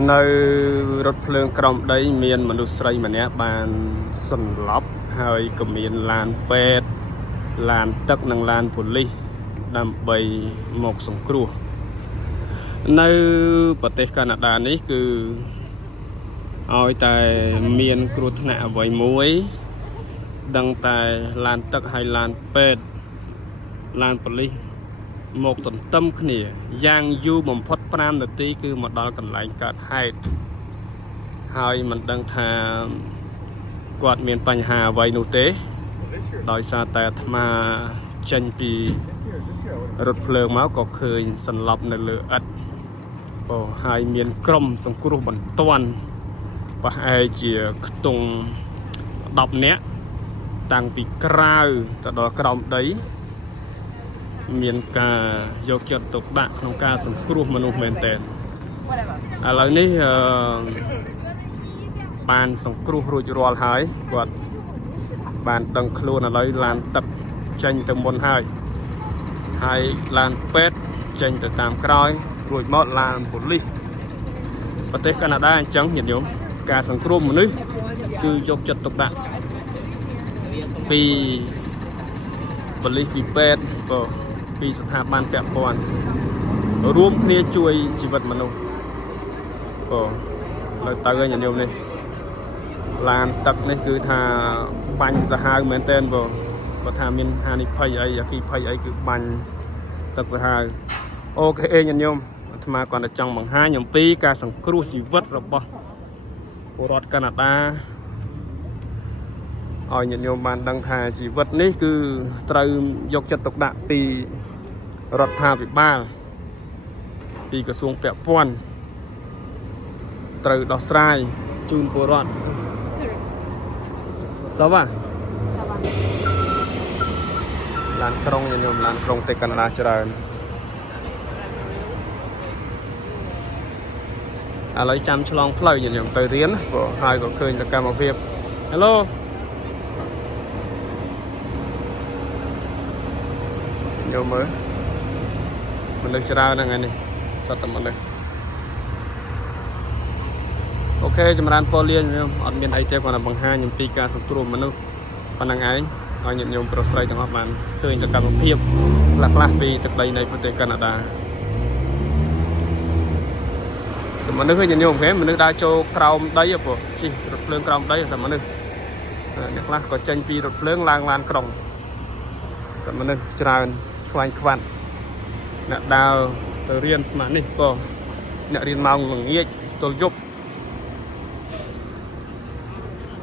នៅរថភ្លើងក្រោមដីមានមនុស្សស្រីម្នាក់បានសន្លប់ហើយក៏មានឡានពេទ្យឡានទឹកនិងឡានប៉ូលីសដើម្បីមកសង្គ្រោះនៅប្រទេសកាណាដានេះគឺឲ្យតែមានគ្រោះថ្នាក់អ្វីមួយដឹងតែឡានទឹកហើយឡានពេទ្យឡានប៉ូលីសមកទន្ទឹមគ្នាយ៉ាងយូរបំផុត5នាទីគឺមកដល់កន្លែងកើតហេតុហើយមិនដឹងថាគាត់មានបញ្ហាអ្វីនោះទេដោយសារតែអាត្មាចេញពីរថភ្លើងមកក៏ឃើញសន្លប់នៅលើឥដ្ឋហើយមានក្រុមសង្គ្រោះបន្ទាន់ប្រហែលជាខ្ទង់10នាក់តាំងពីក្រៅទៅដល់ក្រោមដីមានការយកចិត្តទុកដាក់ក្នុងការសង្គ្រោះមនុស្សមែនទែនឥឡូវនេះបានសង្គ្រោះរួចរាល់ហើយគាត់បានដឹងខ្លួនឥឡូវឡានទឹកចេញទៅមុនហើយឡានពេទ្យចេញទៅតាមក្រោយរួចមកឡានប៉ូលីសប្រទេសកាណាដាអញ្ចឹងញាតិញោមការសង្គ្រោះមនុស្សគឺយកចិត្តទុកដាក់ពីប៉ូលីសពីពេទ្យពីស្ថាប័នពាក់ព័ន្ធរួមគ្នាជួយជីវិតមនុស្សនៅទៅញាតិញោមនេះឡានទឹកនេះគឺថាបាញ់សាហាវមែនទែនគាត់ថាមានហានិភ័យអីអគ្គិភ័យអីគឺបាញ់ទឹកសាហាវអូខេញាតិញោមអាត្មាគាត់តែចង់បង្ហាញអំពីការសង្គ្រោះជីវិតរបស់ពលរដ្ឋកាណាដាឲ្យញាតិញោមបានដឹងថាជីវិតនេះគឺត្រូវយកចិត្តទុកដាក់ពីរដ្ឋាភិបាលពីក្រសួងពាក់ព័ន្ធត្រូវដោះស្រាយជូនពលរដ្ឋសាវ៉ាឡានក្រុងញាតិញោមឡានក្រុងទៅកាណាដាច្រើនឥឡូវចាំឆ្លងផ្លូវញាតិញោមទៅរៀនហើយក៏ឃើញសកម្មភាព Helloញោមមើលមនុស្សច្រើនហ្នឹងនេះសត្វតែមនុស្សអូខេចម្រើនពរលាញោមអត់មានអីទេគាត់តែបង្ហាញអំពីការសង្គ្រោះមនុស្សប៉ុណ្ណឹងឯងឲ្យញាតិញោមប្រុសស្រីទាំងអស់បានឃើញសកម្មភាពខ្លះពីទឹកដីនៃប្រទេសកាណាដាសម្មនុស្សញាតិញោមគេមនុស្សដើរចូលក្រោមដីជិះរថភ្លើងក្រោមដីសម្មនុស្សអ្នកខ្លះក៏ចេញពីរថភ្លើងឡើងឡានក្រុងសម្មនុស្សច្រើនខ្វាញ់ខ្វាត់អ្នកដើរទៅរៀនស្មានេះអ្នករៀនម៉ោងល្ងាចទល់យប់